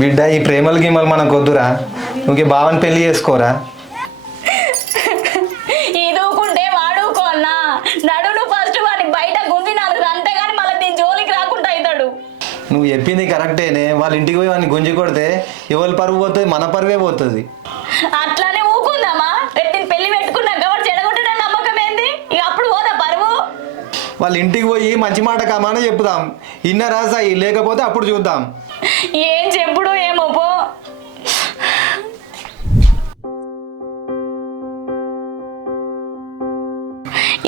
బిడ్డ ఈ ప్రేమలు గిమ్మలు మనకు వద్దురా. నువ్వు బావని పెళ్లి చేసుకోరా. ఇదుకుంటే వాడుకో అన్నా. నడును ఫస్ట్ వాడిని బయట గుంజి నాలుగు అంతేగాని మళ్ళీ దీని జోలికి రాకుండా అవుతాడు. నువ్వు చెప్పింది కరెక్టేనే. వాళ్ళ ఇంటికి పోయి వాడిని గుంజి కొడితే ఎవరి పరువు పోతుంది, మన పరువే పోతుంది. అట్లానే ఊకుందామా? రేపు నేను పెళ్లి పెట్టుకున్నాక వాడు చెడగొట్టడం నమ్మకం ఏంది? ఇక అప్పుడు పోదా పరువు? వాళ్ళ ఇంటికి పోయి మంచి మాట కమాన చెప్పుదాం. ఇన్నరా సాయి, లేకపోతే అప్పుడు చూద్దాం. ఏం చెప్పుడు ఏమో పో.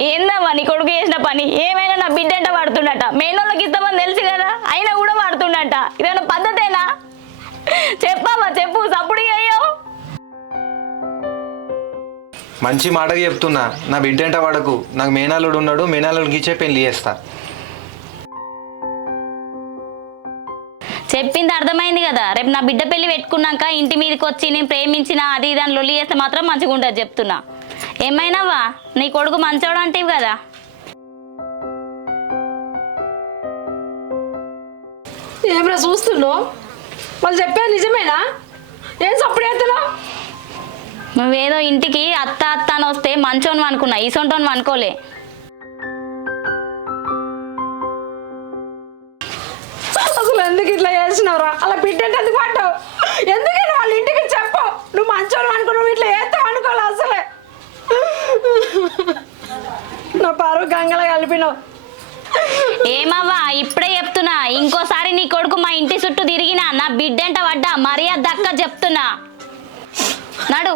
ఏందమ్మా నీ కొడుకు చేసిన పని? ఏమైనా నా బిడ్డ అంట వాడుతుండట. మేనోళ్ళకి ఇస్తామని తెలుసు కదా, అయినా కూడా వాడుతుండట. ఇదేమన్నా పద్ధతేనా? చెప్పమ్మా చెప్పు, సప్పుడు అయ్యో. మంచి మాటగా చెప్తున్నా, నా బిడ్డ ఎంట వాడకు. నాకు మేనాలుడు ఉన్నాడు, మేనాలుడికి ఇచ్చే పెళ్లి చేస్తా. చెప్పింది అర్థమైంది కదా. రేపు నా బిడ్డ పెళ్లి పెట్టుకున్నాక ఇంటి మీదకి వచ్చి నేను ప్రేమించిన అది దాన్ని లొల్లి చేస్తే మాత్రం మంచిగా ఉంటుంది చెప్తున్నా. ఏమైనావా నీ కొడుకు మంచోడు అంటేవి కదా. ఏమైనా చూస్తున్నావు? వాళ్ళు చెప్పేది నిజమేనా? ఏం సప్పుడు చేస్తున్నావు? నువ్వేదో ఇంటికి అత్త అత్త అని వస్తే మంచోను అనుకున్నా, ఈసొంటోను అనుకోలే. అసలు ఎందుకు ఇట్లా చేసినావురా? అలా బిడ్డంటే ఎందుకు పడ్డావు? ఎందుకని వాళ్ళ ఇంటికి చెప్పు. నువ్వు మంచోను అనుకున్నావు, ఇట్లా చేస్తావు అనుకోలే అసలే. నా పరువు గంగలో కలిపినావు. ఏమవ్వా ఇప్పుడే చెప్తున్నా, ఇంకోసారి నీ కొడుకు మా ఇంటి చుట్టూ తిరిగినా నా బిడ్డంట పడ్డా మర్యాద దక్క చెప్తున్నా. నడు.